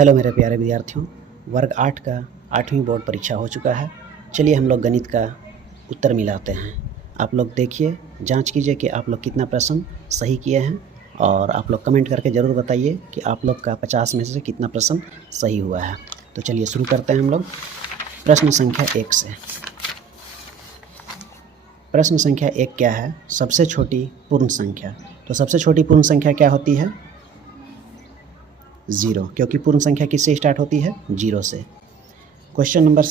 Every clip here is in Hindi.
हेलो मेरे प्यारे विद्यार्थियों, वर्ग 8 का 8वीं बोर्ड परीक्षा हो चुका है। चलिए हम लोग गणित का उत्तर मिलाते हैं। आप लोग देखिए, जांच कीजिए कि आप लोग कितना प्रश्न सही किए हैं और आप लोग कमेंट करके ज़रूर बताइए कि आप लोग का 50 में से कितना प्रश्न सही हुआ है। तो चलिए शुरू करते हैं हम लोग प्रश्न संख्या 1 से। प्रश्न संख्या 1 क्या है? सबसे छोटी पूर्ण संख्या। तो सबसे छोटी पूर्ण संख्या क्या होती है? 0, क्योंकि पूर्ण संख्या किससे स्टार्ट होती है? 0 से। क्वेश्चन नंबर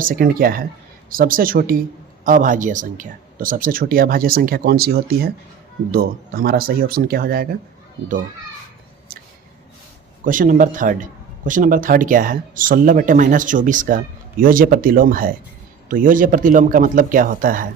सेकंड क्या है? सबसे छोटी अभाज्य संख्या। तो सबसे छोटी अभाज्य संख्या कौन सी होती है? 2। तो हमारा सही ऑप्शन क्या हो जाएगा? 2। क्वेश्चन नंबर थर्ड क्या है? 16/-24 का योज्य प्रतिलोम है। तो योज्य प्रतिलोम का मतलब क्या होता है?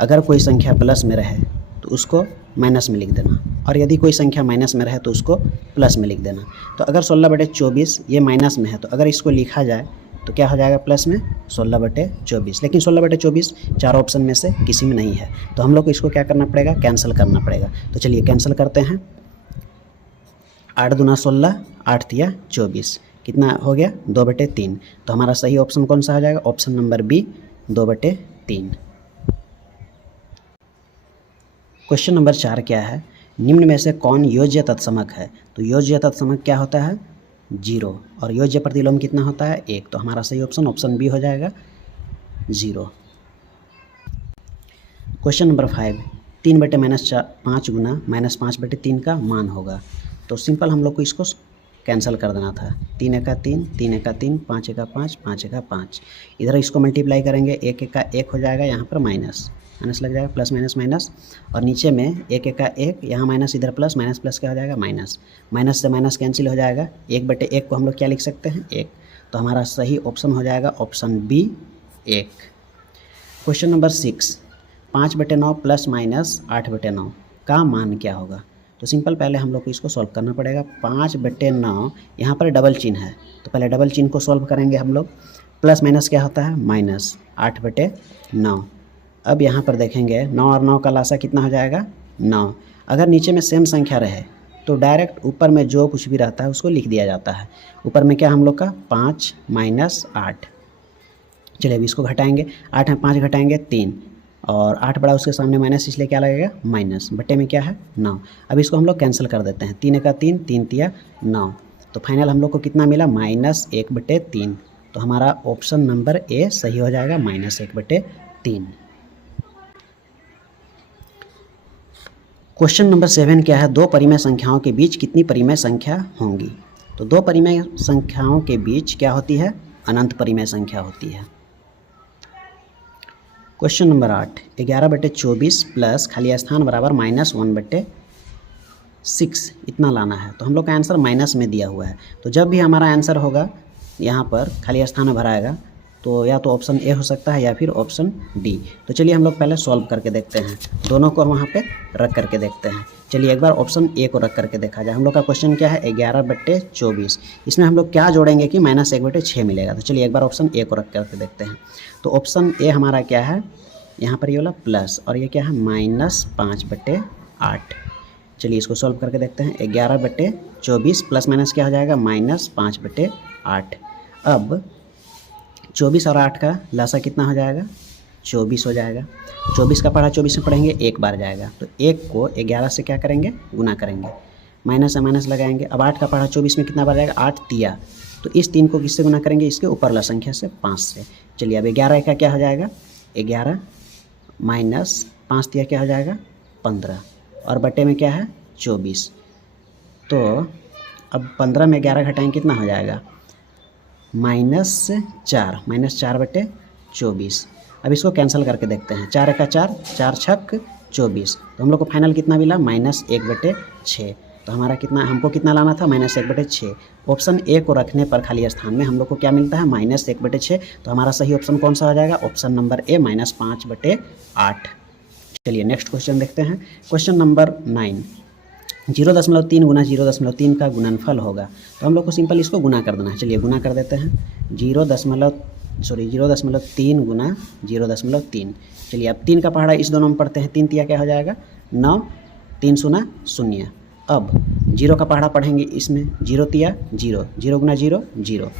अगर कोई संख्या प्लस में रहे तो उसको माइनस में लिख देना, और यदि कोई संख्या माइनस में रहे तो उसको प्लस में लिख देना। तो अगर 16/24 ये माइनस में है तो अगर इसको लिखा जाए तो क्या हो जाएगा? प्लस में 16/24। लेकिन 16/24 चार ऑप्शन में से किसी में नहीं है, तो हम लोग को इसको क्या करना पड़ेगा? कैंसिल करना पड़ेगा। तो चलिए कैंसिल करते हैं। 8 दूना 16, 8 तिया 24, कितना हो गया? 2/3। तो हमारा सही ऑप्शन कौन सा हो जाएगा? Option number B, 2/3। Question number 4 क्या है? निम्न में से कौन योज्य तत्समक है? तो योज्य तत्समक क्या होता है? 0। और योज्य प्रतिलोम कितना होता है? 1। तो हमारा सही ऑप्शन बी हो जाएगा, 0। क्वेश्चन नंबर 5, 3/-5 गुना -5/3 का मान होगा। तो सिंपल हम लोग को इसको कैंसिल कर देना था। 3 एका 3, 3 एका 3, 5 एका 5, 5 एका 5। इधर इसको मल्टीप्लाई करेंगे, 1 एका 1 हो जाएगा, यहाँ पर माइनस लग जाएगा, प्लस माइनस माइनस, और नीचे में 1 एका 1, यहाँ माइनस, इधर प्लस, माइनस प्लस क्या हो जाएगा? माइनस से माइनस कैंसिल हो जाएगा। 1/1 को हम लोग क्या लिख सकते हैं? 1। तो हमारा सही ऑप्शन हो जाएगा ऑप्शन बी, 1। क्वेश्चन नंबर 6, 5/9 ± 8/9 का मान क्या होगा? तो सिंपल पहले हम लोग को इसको सॉल्व करना पड़ेगा। 5/9, यहाँ पर डबल चिन्ह है तो पहले डबल चिन्ह को सॉल्व करेंगे हम लोग। प्लस माइनस क्या होता है? माइनस 8/9। अब यहाँ पर देखेंगे 9 और 9 का लासा कितना हो जाएगा? 9। अगर नीचे में सेम संख्या रहे तो डायरेक्ट ऊपर में जो कुछ भी रहता है उसको लिख दिया जाता है। ऊपर में क्या हम लोग का? 5 - 8। चलिए अभी इसको घटाएंगे। 8 में 5 घटाएंगे 3, और 8 बड़ा उसके सामने माइनस, इसलिए क्या लगेगा? माइनस। बट्टे में क्या है? 9। अब इसको हम लोग कैंसिल कर देते हैं। 3 एका 3, 3 तिया 9। तो फाइनल हम लोग को कितना मिला? -1/3। तो हमारा ऑप्शन नंबर ए सही हो जाएगा, -1/3। क्वेश्चन नंबर 7 क्या है? 2 परिमेय संख्याओं के बीच कितनी परिमेय संख्या होंगी? तो 2 परिमेय संख्याओं के बीच क्या होती है? अनंत परिमेय संख्या होती है। क्वेश्चन नंबर 8, 11/24 प्लस खाली स्थान बराबर -1/6 इतना लाना है। तो हम लोग का आंसर माइनस में दिया हुआ है, तो जब भी हमारा आंसर होगा यहाँ पर खाली स्थान में भराएगा तो या तो ऑप्शन ए हो सकता है या फिर ऑप्शन डी। तो चलिए हम लोग पहले सॉल्व करके देखते हैं, दोनों को वहाँ पे रख करके देखते हैं। चलिए एक बार ऑप्शन ए को रख करके देखा जाए। हम लोग का क्वेश्चन क्या है? 11/24। इसमें हम लोग क्या जोड़ेंगे कि -1/6 मिलेगा। तो चलिए एक बार ऑप्शन ए को रख करके देखते हैं। तो ऑप्शन ए हमारा क्या है? यहाँ पर ये वाला प्लस, और ये क्या है? -5/8। चलिए इसको सॉल्व करके देखते हैं। 11/24 प्लस माइनस क्या हो जाएगा? -5/8। अब 24 और 8 का लासा कितना हो जाएगा? 24 हो जाएगा। 24 का पढ़ा 24 में पढ़ेंगे, एक बार जाएगा, तो 1 को 11 से क्या करेंगे? गुना करेंगे, माइनस से माइनस लगाएंगे। अब 8 का पढ़ा 24 में कितना बार जाएगा? 8 तिया, तो इस 3 को किससे गुना करेंगे? इसके ऊपर वाला संख्या से, 5 से। चलिए अब 11 का क्या हो जाएगा? 11 माइनस 5 तिया क्या हो जाएगा? 15, और बटे में क्या है? 24। तो अब 15 में 11 घटाएंगे, कितना हो जाएगा? -4/24। अब इसको कैंसिल करके देखते हैं। 4 एका 4, 4 छक 24। तो हम लोग को फाइनल कितना मिला? -1/6। तो हमारा कितना, हमको कितना लाना था? -1/6। ऑप्शन ए को रखने पर खाली स्थान में हम लोग को क्या मिलता है? -1/6। तो हमारा सही ऑप्शन कौन सा हो जाएगा? ऑप्शन नंबर ए, -5/8। चलिए नेक्स्ट क्वेश्चन देखते हैं। क्वेश्चन नंबर 9, 0.3 गुना 0.3 का गुणनफल होगा। तो हम लोग को सिंपल इसको गुना कर देना है। चलिए गुना कर देते हैं। 0.3 गुना 0.3। चलिए अब 3 का पहाड़ा इस दोनों में पढ़ते हैं। 3 तिया क्या हो जाएगा? 9, 3 शून्य 0, अब जीरो का पहाड़ा पढ़ेंगे इसमें, जीरो तिया जीरो, जीरो गुना जीरो जीरो,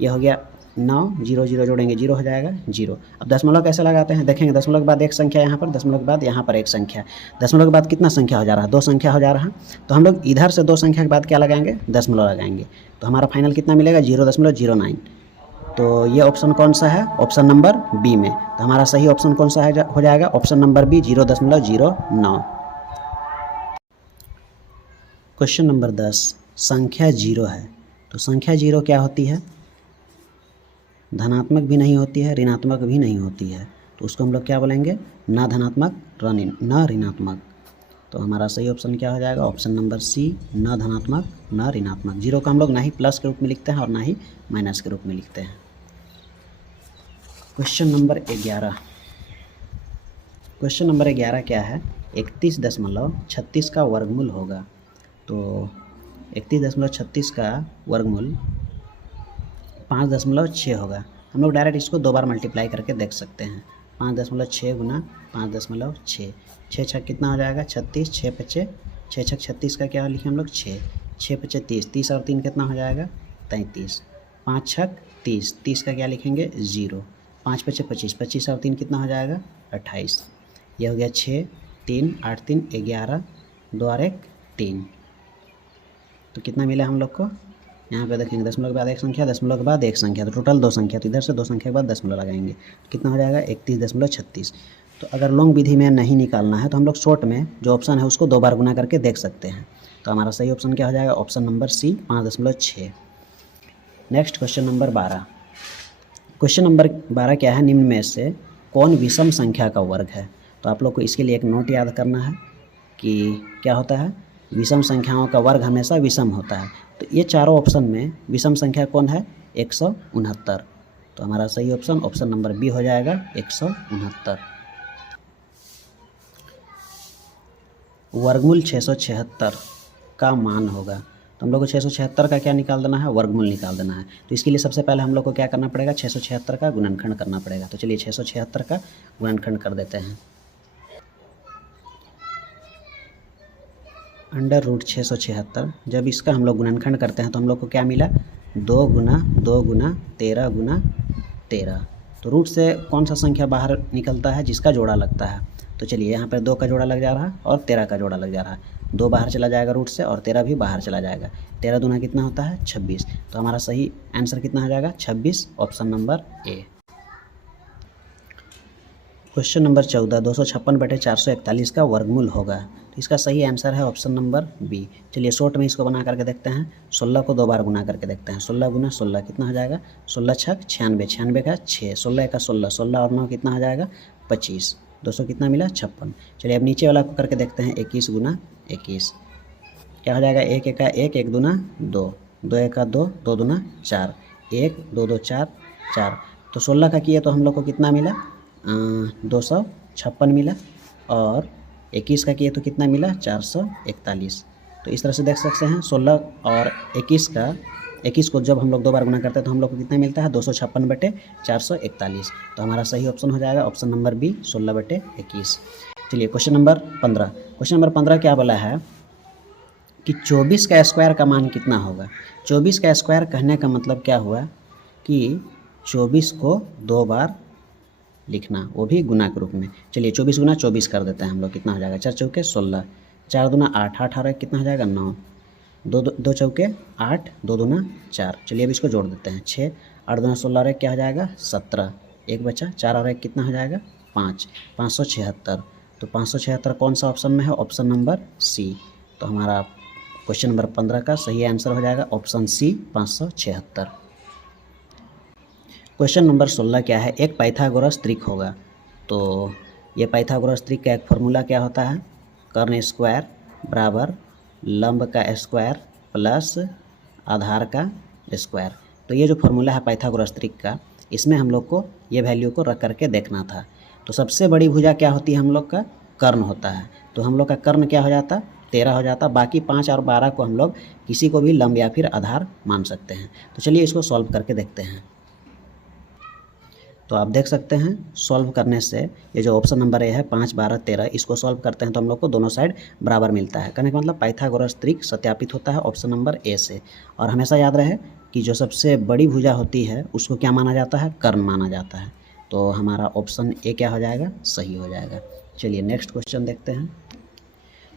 ये हो गया 9, जीरो जीरो जोड़ेंगे जीरो हो जाएगा जीरो। अब दशमलव कैसे लगाते हैं देखेंगे, दशमलव के बाद एक संख्या यहाँ पर, दशमलव के बाद यहाँ पर एक संख्या, दशमलव के बाद कितना संख्या हो जा रहा है, 2 संख्या हो जा रहा है। तो हम लोग इधर से 2 संख्या के बाद क्या लगाएंगे, दशमलव लगाएंगे। तो हमारा फाइनल कितना मिलेगा, 0.09। तो ये ऑप्शन कौन सा है, ऑप्शन नंबर बी में। तो हमारा सही ऑप्शन कौन सा है हो जाएगा, option number B 0.09। Question number 10, संख्या 0 है। तो संख्या 0 क्या होती है, धनात्मक भी नहीं होती है, ऋणात्मक भी नहीं होती है। तो उसको हम लोग क्या बोलेंगे, ना धनात्मक न ऋणात्मक। तो हमारा सही ऑप्शन क्या हो जाएगा, ऑप्शन नंबर सी, न धनात्मक न ऋणात्मक। 0 को हम लोग ना ही प्लस के रूप में लिखते हैं और ना ही माइनस के रूप में लिखते हैं। क्वेश्चन नंबर 11, क्वेश्चन नंबर 11 क्या है, 31.36 का वर्गमूल होगा। तो 31.36 का वर्गमूल 5.6 होगा। हम लोग डायरेक्ट इसको 2 बार मल्टीप्लाई करके देख सकते हैं। 5.6 गुना 5.6, 6 छक कितना हो जाएगा 36, 6 पचे 6 छक 36 का क्या लिखे हम लोग 6, 6 पचे 30, 30 और 3 कितना हो जाएगा 33, 5 छक 30, 30 का क्या लिखेंगे 0, 5 पचे 25, 25 और 3 कितना हो जाएगा 28। यह हो गया 6, 3, 8 3 11, 2 और 1 3। तो कितना मिला हम लोग को, यहाँ पे देखेंगे दशमलव के बाद एक संख्या, दशमलव के बाद एक संख्या, तो टोटल 2 संख्या। तो इधर से 2 संख्या के बाद दशमलव लगाएंगे, तो कितना हो जाएगा 31.36। तो अगर लॉन्ग विधि में नहीं निकालना है तो हम लोग शॉर्ट में जो ऑप्शन है उसको 2 बार गुना करके देख सकते हैं। तो हमारा सही ऑप्शन क्या हो जाएगा, option number C 5.6। Next question number 12, question number 12 क्या है, निम्न में से कौन विषम संख्या का वर्ग है। तो आप लोग को इसके लिए एक नोट याद करना है कि क्या होता है, विषम संख्याओं का वर्ग हमेशा विषम होता है। तो ये चारों ऑप्शन में विषम संख्या कौन है, 169। तो हमारा सही ऑप्शन ऑप्शन नंबर बी हो जाएगा 169। वर्गमूल 676 का मान होगा। तो हम लोग को 676 का क्या निकाल देना है, वर्गमूल निकाल देना है। तो इसके लिए सबसे पहले हम लोग को क्या करना पड़ेगा, 676 का गुणनखंड करना पड़ेगा। तो चलिए 676 का गुणनखंड कर देते हैं। अंडर रूट 676, जब इसका हम लोग गुणनखंड करते हैं तो हम लोग को क्या मिला, 2 गुना 2 गुना 13 गुना 13। तो रूट से कौन सा संख्या बाहर निकलता है, जिसका जोड़ा लगता है। तो चलिए यहाँ पर 2 का जोड़ा लग जा रहा है और 13 का जोड़ा लग जा रहा है। 2 बाहर चला जाएगा रूट से और 13 भी बाहर चला जाएगा। 13 दूना कितना होता है 26। तो हमारा सही आंसर कितना हो जाएगा 26, option number A. Question number 14, 256/441 का वर्गमूल होगा। तो इसका सही आंसर है ऑप्शन नंबर बी। चलिए शॉर्ट में इसको बना करके देखते हैं। 16 को 2 बार गुना करके देखते हैं। 16 गुना 16 कितना हो जाएगा, 16 छक 96, 96 का 6, 16 का 16, 16 और 9 कितना हो जाएगा 25, 200 कितना मिला 56। चलिए अब नीचे वाला करके देखते हैं। 21 गुना 21 क्या हो जाएगा, 1 1 का 1, 1 दूना 2, 2 1 का 2, 2 दूना 4, 1 2 2 4 4। तो 16 का किए तो हम लोग को कितना मिला 256 मिला, और 21 का किए तो कितना मिला 441। तो इस तरह से देख सकते हैं 16 और 21 को जब हम लोग 2 बार गुना करते हैं तो हम लोग को कितना मिलता है 256/441। तो हमारा सही ऑप्शन हो जाएगा ऑप्शन नंबर बी 16/21। चलिए क्वेश्चन नंबर 15, क्वेश्चन नंबर 15 क्या बोला है कि 24 का स्क्वायर का मान कितना होगा। 24 का स्क्वायर कहने का मतलब क्या हुआ कि 24 को 2 बार लिखना, वो भी गुना के रूप में। चलिए 24 गुना 24 कर देते हैं हम लोग, कितना हो जाएगा 4 चौके 16, 4 दूना 8, 8 और 1 कितना हो जाएगा 9, 2 चौके 8, 2 दूना 4। चलिए अब इसको जोड़ देते हैं 6, 8 दूना 16 और 1 क्या हो जाएगा 17, 1 बचा, 4 और 1 कितना हो जाएगा 5, 576। तो 576 कौन सा ऑप्शन में है, ऑप्शन नंबर सी। तो हमारा क्वेश्चन नंबर 15 का सही आंसर हो जाएगा ऑप्शन सी 576। क्वेश्चन नंबर 16 क्या है, एक पाइथागोरस त्रिक होगा। तो ये पाइथागोरस त्रिक का एक फार्मूला क्या होता है, कर्ण स्क्वायर बराबर लंब का स्क्वायर प्लस आधार का स्क्वायर। तो ये जो फार्मूला है पाइथागोरस त्रिक का, इसमें हम लोग को ये वैल्यू को रख करके देखना था। तो सबसे बड़ी भुजा क्या होती है, हम लोग का कर्ण होता है। तो हम लोग का कर्ण क्या हो जाता 13 हो जाता। बाकी 5 और 12 को हम लोग किसी को भी लंब या फिर आधार मान सकते हैं। तो चलिए इसको सॉल्व करके देखते हैं। तो आप देख सकते हैं सॉल्व करने से ये जो ऑप्शन नंबर ए है 5, 12, 13, इसको सॉल्व करते हैं तो हम लोग को दोनों साइड बराबर मिलता है। कहने का मतलब पाइथागोरस त्रिक सत्यापित होता है ऑप्शन नंबर ए से। और हमेशा याद रहे कि जो सबसे बड़ी भुजा होती है उसको क्या माना जाता है, कर्ण माना जाता है। तो हमारा ऑप्शन ए क्या हो जाएगा, सही हो जाएगा। चलिए नेक्स्ट क्वेश्चन देखते हैं।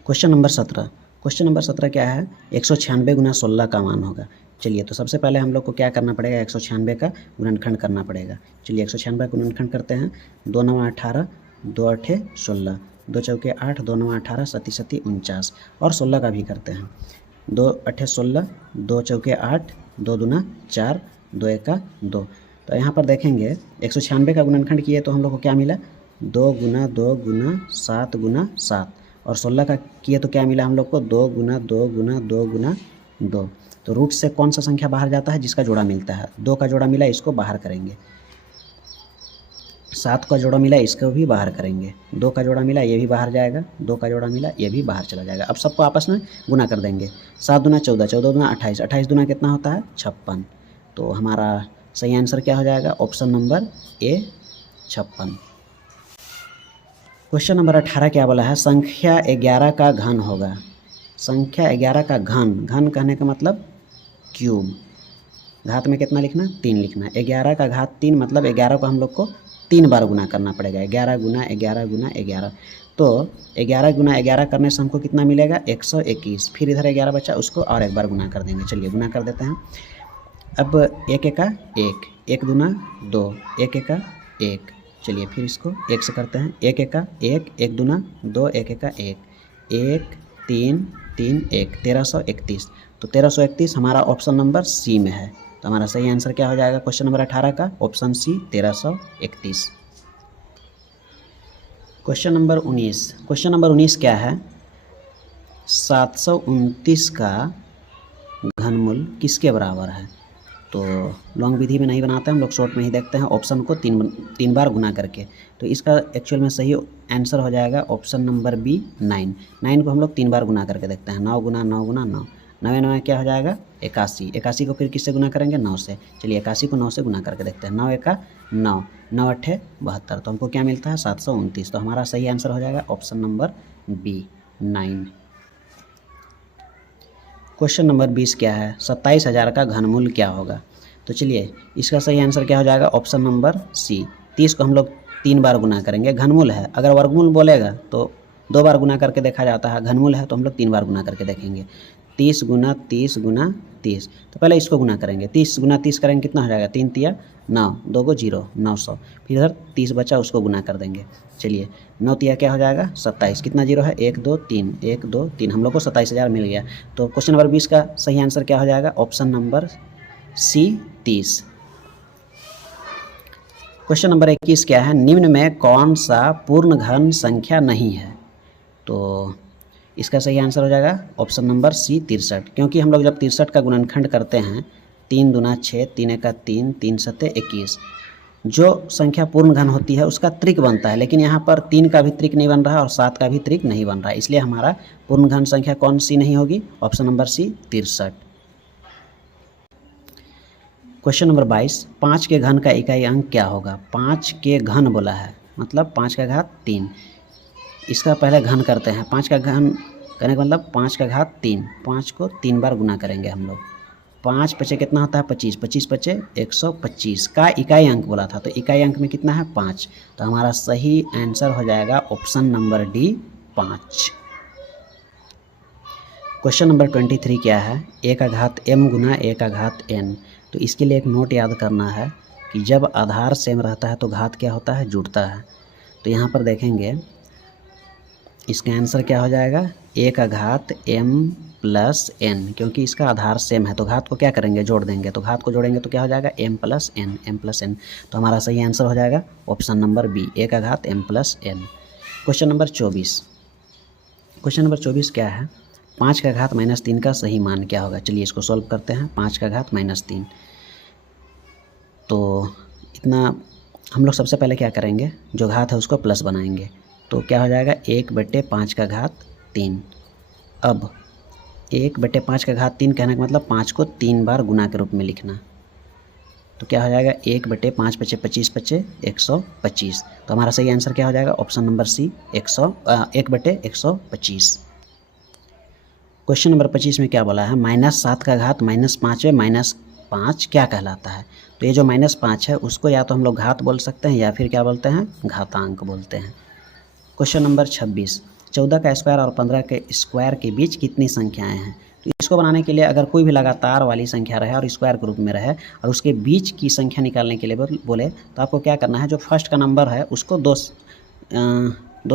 Question number 17। क्वेश्चन नंबर 17 क्या है, 196 गुना 16 का मान होगा। चलिए तो सबसे पहले हम लोग को क्या करना पड़ेगा, 196 का गुणनखंड करना पड़ेगा। चलिए 196 का गुणनखंड करते हैं। 2 9 18, 2 8 16, 2 चौके 8, 2 9 18, 7 7 49 और 16 का भी करते हैं। 2 8 16, 2 चौके 8, 2 दूना 4, 2 1 2। तो यहाँ पर देखेंगे 196 का गुणनखंड किए तो हम लोग को क्या मिला, 2 गुना 2 गुना 7 गुना 7। और 16 का किए तो क्या मिला हम लोग को, 2 गुना 2 गुना 2 गुना 2। तो रूट से कौन सा संख्या बाहर जाता है, जिसका जोड़ा मिलता है। 2 का जोड़ा मिला, इसको बाहर करेंगे। 7 का जोड़ा मिला, इसको भी बाहर करेंगे। 2 का जोड़ा मिला, ये भी बाहर जाएगा। 2 का जोड़ा मिला, ये भी बाहर चला जाएगा। अब सबको आपस में गुना कर देंगे। 7 दूना 14, 14 दूना 28, 28 दूना कितना होता है, 56। तो हमारा सही आंसर क्या हो जाएगा, ऑप्शन नंबर ए 56। क्वेश्चन नंबर 18 क्या बोला है, संख्या 11 का घन होगा। संख्या 11 का घन, घन कहने का मतलब क्यूब। घात में कितना लिखना, 3 लिखना। 11 का घात 3 मतलब 11 को हम लोग को 3 बार गुना करना पड़ेगा। 11 गुना 11 गुना 11। तो 11 गुना 11 करने से हमको कितना मिलेगा, 121। फिर इधर 11 बचा, उसको और एक बार गुना कर देंगे। चलिए गुना कर देते हैं। अब 1 1 1, 1 दूना 2, 1 1 1। चलिए फिर इसको 1 से करते हैं। 1 1 1, 1 दूना 2, 1 1 1, 1 3 3 1, 1331। तो 1331 हमारा ऑप्शन नंबर सी में है। तो हमारा सही आंसर क्या हो जाएगा क्वेश्चन नंबर 18 का, option C 1331। Question number 19। Question number 19 क्या है, 729 का घनमूल किसके बराबर है। तो लॉन्ग विधि में नहीं बनाते हम लोग, शॉर्ट में ही देखते हैं ऑप्शन को 3 बार गुना करके। तो इसका एक्चुअल में सही आंसर हो जाएगा ऑप्शन नंबर बी 9। 9 को हम लोग 3 बार गुना करके देखते हैं। 9 गुना 9 गुना 9, 9 9 क्या हो जाएगा, 81। 81 को फिर किससे गुना करेंगे, 9 से। चलिए 81 को 9 से गुना करके देखते हैं। 9 1 9, 9 8 72। तो हमको क्या मिलता है, 729। तो हमारा सही आंसर हो जाएगा option number B 9। Question number 20 क्या है, 27,000 का घनमूल क्या होगा। तो चलिए इसका सही आंसर क्या हो जाएगा, ऑप्शन नंबर सी। 30 को हम लोग 3 बार गुना करेंगे। घनमूल है, अगर वर्गमूल बोलेगा तो 2 बार गुना करके देखा जाता है। घनमूल है तो हम लोग 3 बार गुना करके देखेंगे। 30 गुना 30 गुना 30। तो पहले इसको गुना करेंगे। 30 गुना 30 करेंगे, कितना हो जाएगा, 3 तिया 9, 2 को 0, 900। फिर इधर 30 बचा, उसको गुना कर देंगे। चलिए 9 तिया क्या हो जाएगा, 27। कितना 0 है, 1 2 3, 1 2 3। हम लोग को 27,000 मिल गया। तो क्वेश्चन नंबर 20 का सही आंसर क्या हो जाएगा, option number C 30। Question number 21 क्या है, निम्न में कौन सा पूर्ण घन संख्या नहीं है। तो इसका सही आंसर हो जाएगा ऑप्शन नंबर सी 63। क्योंकि हम लोग जब 63 का गुणनखंड करते हैं, 3 दूना 6, 3 1 3, 3 7 21। जो संख्या पूर्ण घन होती है उसका त्रिक बनता है, लेकिन यहाँ पर 3 का भी त्रिक नहीं बन रहा है और 7 का भी त्रिक नहीं बन रहा है। इसलिए हमारा पूर्ण घन संख्या कौन सी नहीं होगी, option number C 63। Question number 22, 5 के घन का इकाई अंक क्या होगा। 5 के घन बोला है, मतलब 5 का घात 3। इसका पहले घन करते हैं। 5 का घन करने का मतलब 5 का घात 3। 5 को 3 बार गुना करेंगे हम लोग। 5 पचे कितना होता है, 25। 25 पचे 125 का इकाई अंक बोला था, तो इकाई अंक में कितना है, 5। तो हमारा सही आंसर हो जाएगा option number D 5। Question number 23 क्या है, a का घात m गुना a का घात n। तो इसके लिए एक नोट याद करना है कि जब आधार सेम रहता है तो घात क्या होता है, जुड़ता है। तो यहाँ पर देखेंगे इसका आंसर क्या हो जाएगा, a का घात m प्लस n। क्योंकि इसका आधार सेम है तो घात को क्या करेंगे, जोड़ देंगे। तो घात को जोड़ेंगे तो क्या हो जाएगा, m plus n, m plus n। तो हमारा सही आंसर हो जाएगा ऑप्शन नंबर बी, a का घात m plus n। Question number 24। Question number 24 क्या है, 5 का घात -3 का सही मान क्या होगा। चलिए इसको सॉल्व करते हैं। 5 का घात -3। तो इतना हम लोग सबसे पहले क्या करेंगे, जो घात है उसको प्लस बनाएंगे। तो क्या हो जाएगा, 1/5 का घात 3। अब 1/5 का घात 3 कहने का मतलब 5 को 3 बार गुना के रूप में लिखना। तो क्या हो जाएगा 1/5 बचे 25 बचे 125। तो हमारा सही आंसर क्या हो जाएगा option number C 1/125। Question number 25 में क्या बोला है, -7 का घात -5 में -5 क्या कहलाता है। तो ये जो -5 है उसको या तो हम लोग घात बोल सकते हैं या फिर क्या बोलते हैं घातांक बोलते हैं। क्वेश्चन नंबर 26, 14 का स्क्वायर और 15 के स्क्वायर के बीच कितनी संख्याएं हैं। तो इसको बनाने के लिए अगर कोई भी लगातार वाली संख्या रहे और स्क्वायर के रूप में रहे और उसके बीच की संख्या निकालने के लिए बोले तो आपको क्या करना है, जो फर्स्ट का नंबर है उसको 2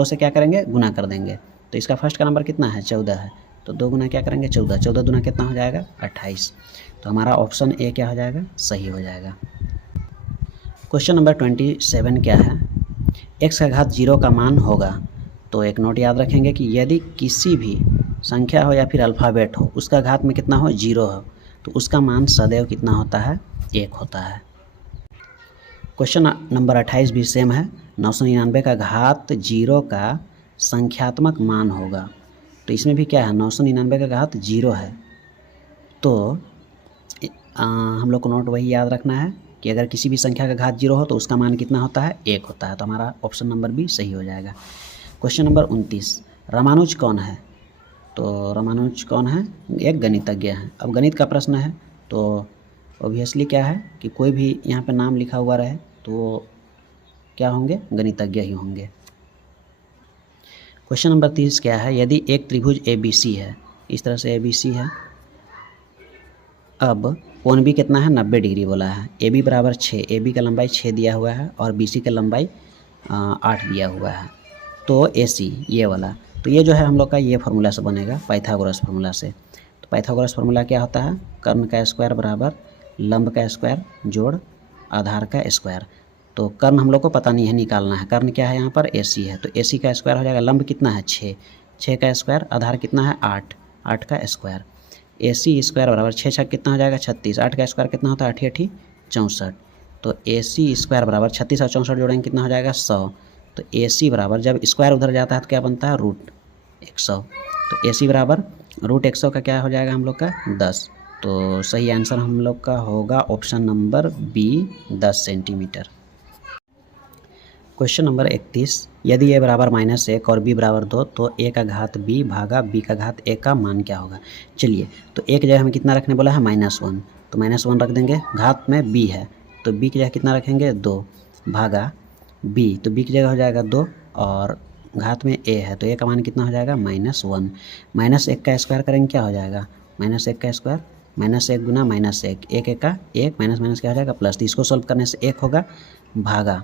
से क्या करेंगे गुना कर देंगे। तो इसका फर्स्ट का नंबर कितना है 14 है, तो 2 गुना क्या करेंगे 14, 14 दूना कितना हो जाएगा 28। तो हमारा ऑप्शन ए क्या हो जाएगा सही हो जाएगा। क्वेश्चन नंबर 27 क्या है, x का घात 0 का मान होगा। तो एक नोट याद रखेंगे कि यदि किसी भी संख्या हो या फिर अल्फ़ाबेट हो उसका घात में कितना हो 0 हो तो उसका मान सदैव कितना होता है 1 होता है। क्वेश्चन नंबर 28 भी सेम है, 999 का घात 0 का संख्यात्मक मान होगा। तो इसमें भी क्या है 999 का घात 0 है। तो हम लोग को नोट वही याद रखना है कि अगर किसी भी संख्या का घात 0 हो तो उसका मान कितना होता है 1 होता है। तो हमारा ऑप्शन नंबर भी सही हो जाएगा। क्वेश्चन नंबर 29, रामानुज कौन है। तो रामानुज कौन है, एक गणितज्ञ है। अब गणित का प्रश्न है तो ऑब्वियसली क्या है कि कोई भी यहाँ पे नाम लिखा हुआ रहे तो क्या होंगे गणितज्ञ ही होंगे। क्वेश्चन नंबर 30 क्या है, यदि एक त्रिभुज ABC है, इस तरह से ABC है, अब कोण भी कितना है 90 डिग्री बोला है, AB बराबर 6, AB का लंबाई 6 दिया हुआ है और BC का लंबाई 8 दिया हुआ है। तो AC ये वाला, तो ये जो है हम लोग का ये फार्मूला से बनेगा पाइथागोरस फार्मूला से। तो पाइथागोरस फार्मूला क्या होता है, कर्ण का स्क्वायर बराबर लंब का स्क्वायर जोड़ आधार का स्क्वायर। तो कर्ण हम लोग को पता नहीं है, निकालना है। कर्ण क्या है यहाँ पर AC है, तो AC का स्क्वायर हो जाएगा, लंब कितना है 6, 6 का स्क्वायर, आधार कितना है 8, 8 का स्क्वायर। AC स्क्वायर बराबर 6 छक कितना हो जाएगा 36, 8 का स्क्वायर कितना होता है 8 8 64। तो AC स्क्वायर बराबर 36 और 64 जोड़ेंगे कितना हो जाएगा 100। तो AC बराबर जब स्क्वायर उधर जाता है तो क्या बनता है √100। तो AC बराबर √100 का क्या हो जाएगा हम लोग का 10। तो सही आंसर हम लोग का होगा option number B 10 centimetre. Question number 31, यदि a बराबर -1 और b बराबर 2 तो a का घात b भागा b का घात a का मान क्या होगा। चलिए, तो a की जगह हमें कितना रखने बोला है -1, तो -1 रख देंगे, घात में b है तो b की जगह कितना रखेंगे 2 भागा b, तो b की जगह हो जाएगा 2 और घात में a है तो a का मान कितना हो जाएगा -1। -1 का स्क्वायर करेंगे क्या हो जाएगा -1 का स्क्वायर, -1 गुना -1, 1 1 का 1 माइनस क्या हो जाएगा प्लस। तो इसको सॉल्व करने से 1 होगा भागा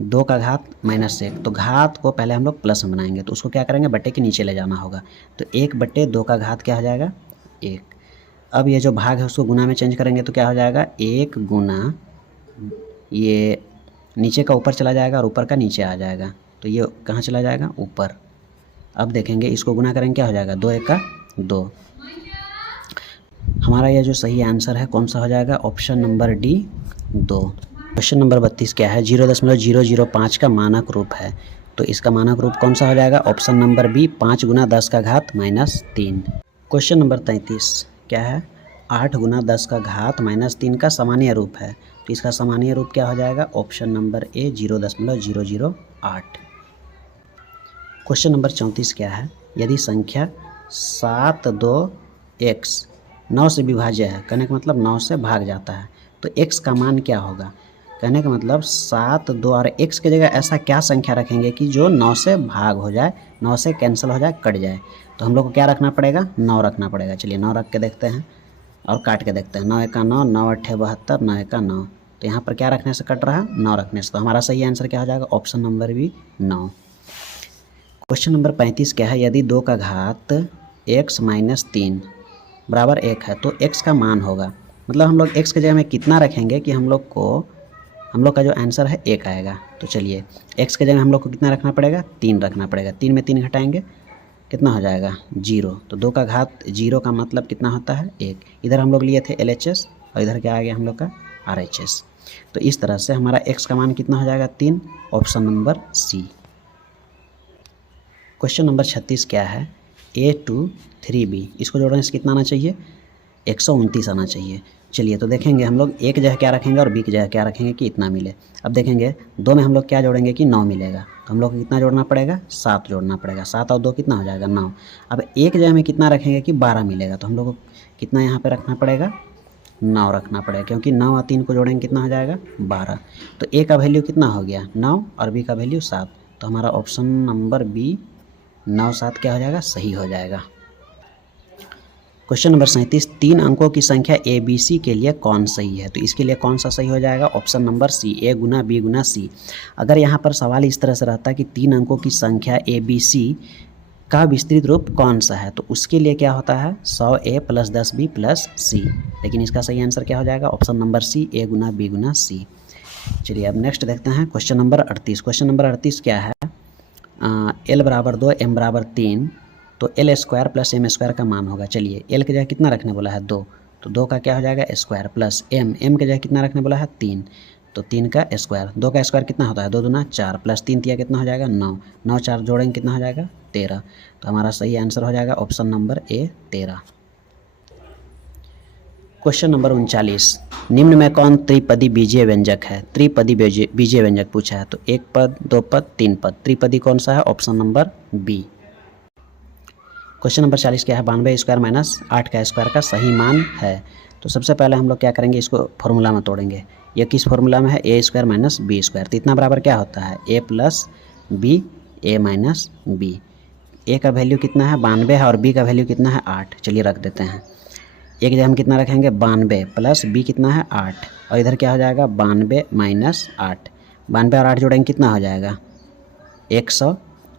2 का घात -1, तो घात को पहले हम लोग प्लस में बनाएंगे तो उसको क्या करेंगे बट्टे के नीचे ले जाना होगा। तो 1/2 का घात क्या हो जाएगा 1। अब ये जो भाग है उसको गुना में चेंज करेंगे तो क्या हो जाएगा 1 गुना, ये नीचे का ऊपर चला जाएगा और ऊपर का नीचे आ जाएगा, तो ये कहाँ चला जाएगा ऊपर। अब देखेंगे इसको गुना करेंगे क्या हो जाएगा 2 1 का 2। हमारा ये जो सही आंसर है कौन सा हो जाएगा option number D 2। Question number 32 क्या है, 0.005 का मानक रूप है। तो इसका मानक रूप कौन सा हो जाएगा ऑप्शन नंबर बी 5 गुना 10 का घात -3। क्वेश्चन नंबर 33 क्या है, 8 गुना 10 का घात -3 का सामान्य रूप है। तो इसका सामान्य रूप क्या हो जाएगा ऑप्शन नंबर ए 0.008। क्वेश्चन नंबर 34 क्या है, यदि संख्या 7 2 x 9 से विभाज्य है, कहने का मतलब 9 से भाग जाता है, तो x का मान क्या होगा। कहने का मतलब 7 2 और x की जगह ऐसा क्या संख्या रखेंगे कि जो 9 से भाग हो जाए, 9 से कैंसिल हो जाए, कट जाए। तो हम लोग को क्या रखना पड़ेगा 9 रखना पड़ेगा। चलिए 9 रख के देखते हैं और काट के देखते हैं। 9 1 का 9, 9 8 72, 9 1 का 9। तो यहाँ पर क्या रखने से कट रहा है 9 रखने से। तो हमारा सही आंसर क्या हो जाएगा ऑप्शन नंबर भी 9। क्वेश्चन नंबर 35 क्या है, यदि 2 का घात x -3 बराबर 1 है तो x का मान होगा। मतलब हम लोग x की जगह में कितना रखेंगे कि हम लोग का जो आंसर है 1 आएगा। तो चलिए x की जगह हम लोग को कितना रखना पड़ेगा 3 रखना पड़ेगा। 3 में 3 घटाएंगे कितना हो जाएगा 0। तो 2 का घात 0 का मतलब कितना होता है 1। इधर हम लोग लिए थे LHS और इधर क्या आ गया हम लोग का RHS। तो इस तरह से हमारा x का मान कितना हो जाएगा 3, option number C. Question number 36 क्या है, A 2 3B, इसको जोड़ने से कितना आना चाहिए 129 आना चाहिए। चलिए तो देखेंगे हम लोग ए की जगह क्या रखेंगे और बी की जगह क्या रखेंगे कि इतना मिले। अब देखेंगे 2 में हम लोग क्या जोड़ेंगे कि 9 मिलेगा, तो हम लोग को कितना जोड़ना पड़ेगा, 7 जोड़ना पड़ेगा। 7 और 2 कितना हो जाएगा, 9। अब ए की जगह में कितना रखेंगे कि 12 मिलेगा, तो हम लोग को कितना यहाँ पे रखना पड़ेगा, 9 रखना पड़ेगा, क्योंकि 9 और 3 को जोड़ेंगे कितना हो जाएगा, 12। तो ए का वैल्यू कितना हो गया, 9 और बी का वैल्यू 7। तो हमारा ऑप्शन नंबर बी 9 7 क्या हो जाएगा, सही हो जाएगा। क्वेश्चन नंबर 37, 3 अंकों की संख्या ए बी सी के लिए कौन सही है। तो इसके लिए कौन सा सही हो जाएगा, ऑप्शन नंबर सी, ए गुना बी गुना सी। अगर यहाँ पर सवाल इस तरह से रहता कि 3 अंकों की संख्या ए बी सी का विस्तृत रूप कौन सा है, तो उसके लिए क्या होता है 100a + 10b + c। लेकिन इसका सही आंसर क्या हो जाएगा, ऑप्शन नंबर सी, ए गुना बी गुना सी। चलिए अब नेक्स्ट देखते हैं क्वेश्चन नंबर 38। क्वेश्चन नंबर 38 क्या है, l = 2 m = 3, तो l² + m² का मान होगा। चलिए l की जगह कितना रखने बोला है, 2, तो 2 का क्या हो जाएगा स्क्वायर, प्लस m की जगह कितना रखने बोला है, 3, तो 3 का स्क्वायर। 2 का स्क्वायर कितना होता है, 2 दूना 4, प्लस 3 तिया कितना हो जाएगा, 9। 9 4 जोड़ेंगे कितना हो जाएगा, 13। तो हमारा सही आंसर हो जाएगा ऑप्शन नंबर ए, 13। क्वेश्चन नंबर 39, निम्न में कौन त्रिपदी बीजीय व्यंजक है। त्रिपदी बीजीय व्यंजक पूछा है, तो 1 पद 2 पद 3 पद, त्रिपदी कौन सा है, option number B. Question number 40 क्या है, 92² - 8 का स्क्वायर का सही मान है। तो सबसे पहले हम लोग क्या करेंगे, इसको फॉर्मूला में तोड़ेंगे। ये किस फॉर्मूला में है, a² - b², तो इतना बराबर क्या होता है, a + b a - b। a का वैल्यू कितना है, 92 है, और b का वैल्यू कितना है, 8। चलिए रख देते हैं। एक जगह हम कितना रखेंगे, 92 प्लस b कितना है, 8, और इधर क्या हो जाएगा, 92 - 8। 92 और 8 जोड़ेंगे कितना हो जाएगा, 100,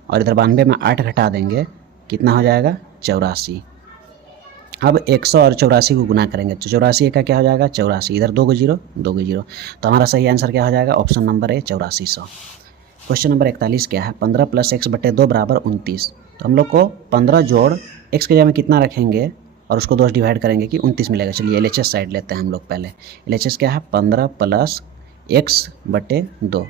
और इधर 92 में 8 घटा देंगे कितना हो जाएगा, 84। अब 100 और 84 को गुना करेंगे, तो 84 का क्या हो जाएगा, 84, इधर 2 को 0 2 को 0, तो हमारा सही आंसर क्या हो जाएगा, ऑप्शन नंबर ए, 8400। क्वेश्चन नंबर 41 क्या है, 15 + x/2 = 29। तो हम लोग को 15 जोड़ x के जगह में कितना रखेंगे और उसको 2 से डिवाइड करेंगे कि 29 मिलेगा। चलिए LHS साइड लेते हैं हम लोग पहले। LHS क्या है, 15 + x/2,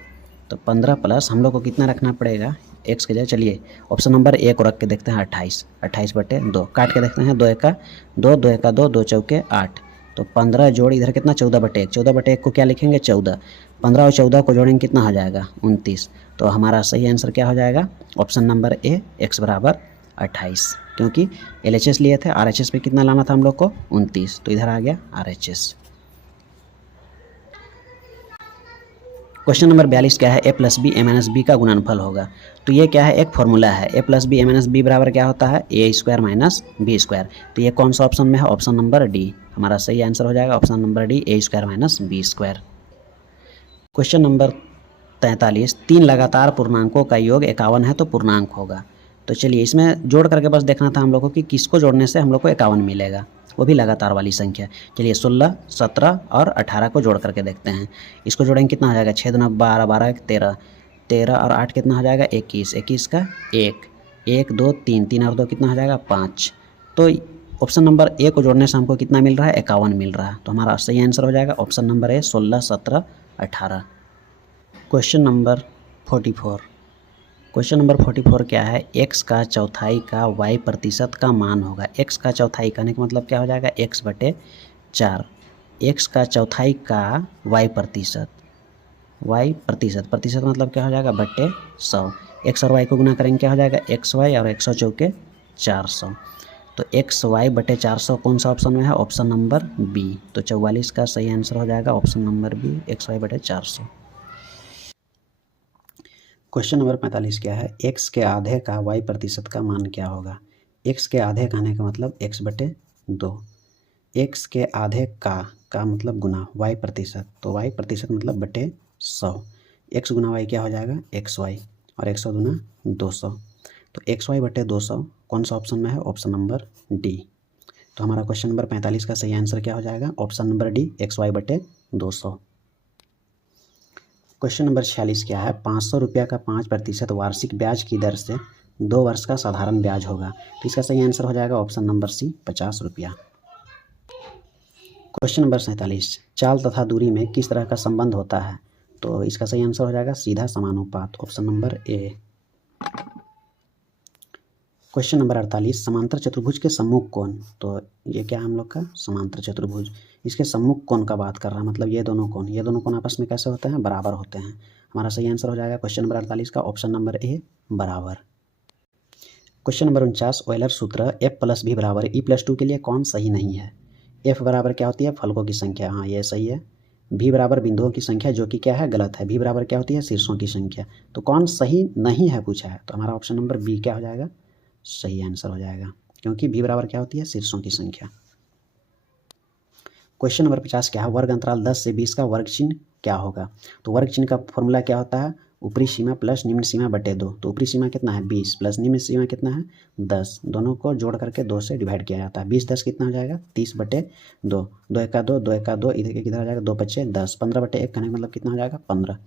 तो 15 प्लस हम लोग को कितना रखना पड़ेगा, x के जगह। चलिए ऑप्शन नंबर ए को रख के देखते हैं, 28, 28/2, काट के देखते हैं, 2 1 2, 2 1 2, 2 4 8, तो 15 जोड़ इधर कितना, 14/1, 14/1 को क्या लिखेंगे, 14। 15 और 14 को जोड़ेंगे कितना हो जाएगा, 29। तो हमारा सही आंसर क्या हो जाएगा, ऑप्शन नंबर ए, x = 28, क्योंकि LHS लिए थे, RHS पे कितना लाना था हम लोग को, 29, तो इधर आ गया RHS। क्वेश्चन नंबर 42 क्या है, a + b a - b का गुणनफल होगा। तो ये क्या है, एक फॉर्मूला है, a + b a - b बराबर क्या होता है, a² - b²। तो ये कौन सा ऑप्शन में है, ऑप्शन नंबर डी। हमारा सही आंसर हो जाएगा option number D, a² - b²। Question number 43, 3 लगातार पूर्णांकों का योग 51 है तो पूर्णांक होगा। तो चलिए इसमें जोड़ करके बस देखना था हम लोग को कि किसको जोड़ने से हम लोग को 51 मिलेगा, वो भी लगातार वाली संख्या। चलिए 16, 17 और 18 को जोड़ करके देखते हैं। इसको जोड़ेंगे कितना हो जाएगा, 6 दूना 12, 12 13, 13 और 8 कितना हो जाएगा, 21, 21 का 1, 1 2 3, 3 और 2 कितना हो जाएगा, 5। तो ऑप्शन नंबर ए को जोड़ने से हमको कितना मिल रहा है, 51 मिल रहा है। तो हमारा सही आंसर हो जाएगा ऑप्शन नंबर ए, 16, 17, 18। Question number 44। क्वेश्चन नंबर 44 क्या है, x का चौथाई का y% का मान होगा। x का चौथाई कहने का मतलब क्या हो जाएगा, x/4। x का चौथाई का y% प्रतिशत मतलब क्या हो जाएगा, /100। x और y को गुना करेंगे क्या हो जाएगा, xy, और 100 चौके 400, तो xy/400 कौन सा ऑप्शन में है, ऑप्शन नंबर बी। तो 44 का सही आंसर हो जाएगा option number B, xy/400। Question number 45 क्या है, x के आधे का y% का मान क्या होगा। x के आधे कहने का मतलब x/2, x के आधे का मतलब गुना y%, तो y% मतलब /100, x गुना y क्या हो जाएगा, xy, और 100 दूना 200, तो xy/200 कौन सा ऑप्शन में है, ऑप्शन नंबर डी। तो हमारा क्वेश्चन नंबर 45 का सही आंसर क्या हो जाएगा, option number D, xy/200। Question number 46 क्या है, 500 रुपये का 5% वार्षिक ब्याज की दर से 2 वर्ष का साधारण ब्याज होगा। तो इसका सही आंसर हो जाएगा ऑप्शन नंबर सी, 50 रुपया। क्वेश्चन नंबर 47, चाल तथा दूरी में किस तरह का संबंध होता है। तो इसका सही आंसर हो जाएगा सीधा समानुपात, option number A. Question number 48, समांतर चतुर्भुज के सम्मुख कोण। तो ये क्या है हम लोग का समांतर चतुर्भुज, इसके सम्मुख कोण का बात कर रहा है, मतलब ये दोनों कोण आपस में कैसे होते हैं, बराबर होते हैं। हमारा सही आंसर हो जाएगा क्वेश्चन नंबर 48 का ऑप्शन नंबर ए, बराबर। क्वेश्चन नंबर 49, ऑयलर सूत्र f+b बराबर e+2 के लिए कौन सही नहीं है। f बराबर क्या होती है, फलकों की संख्या, हाँ ये सही है। b बराबर बिंदुओं की संख्या, जो कि क्या है, गलत है। b बराबर क्या होती है, शीर्षों की संख्या। तो कौन सही नहीं है पूछा है, तो हमारा ऑप्शन नंबर बी क्या हो जाएगा, सही आंसर हो जाएगा, क्योंकि b बराबर क्या होती है, शीर्षों की संख्या। क्वेश्चन नंबर 50 क्या है, वर्ग अंतराल 10 से 20 का वर्ग चिन्ह क्या होगा। तो वर्ग चिन्ह का फॉर्मूला क्या होता है, ऊपरी सीमा प्लस निम्न सीमा बटे 2। तो ऊपरी सीमा कितना है 20 प्लस निम्न सीमा कितना है 10, दोनों को जोड़ करके 2 से डिवाइड किया जाता है। 20 10 कितना हो जाएगा 30 बटे 2, 2 1 2, 2 1 2, इधर किधर आ जाएगा 2 5 10, 15 बटे 1 कहने का मतलब कितना हो जाएगा 15।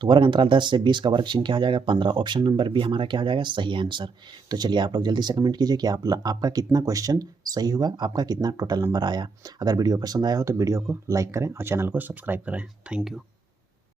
तो वर्ग अंतराल 10 से 20 का वर्ग चिन्ह क्या हो जाएगा 15। ऑप्शन नंबर बी हमारा क्या हो जाएगा, सही आंसर। तो चलिए आप लोग जल्दी से कमेंट कीजिए कि आपका कितना क्वेश्चन सही हुआ, आपका कितना टोटल नंबर आया। अगर वीडियो पसंद आया हो तो वीडियो को लाइक करें और चैनल को सब्सक्राइब करें। Thank you.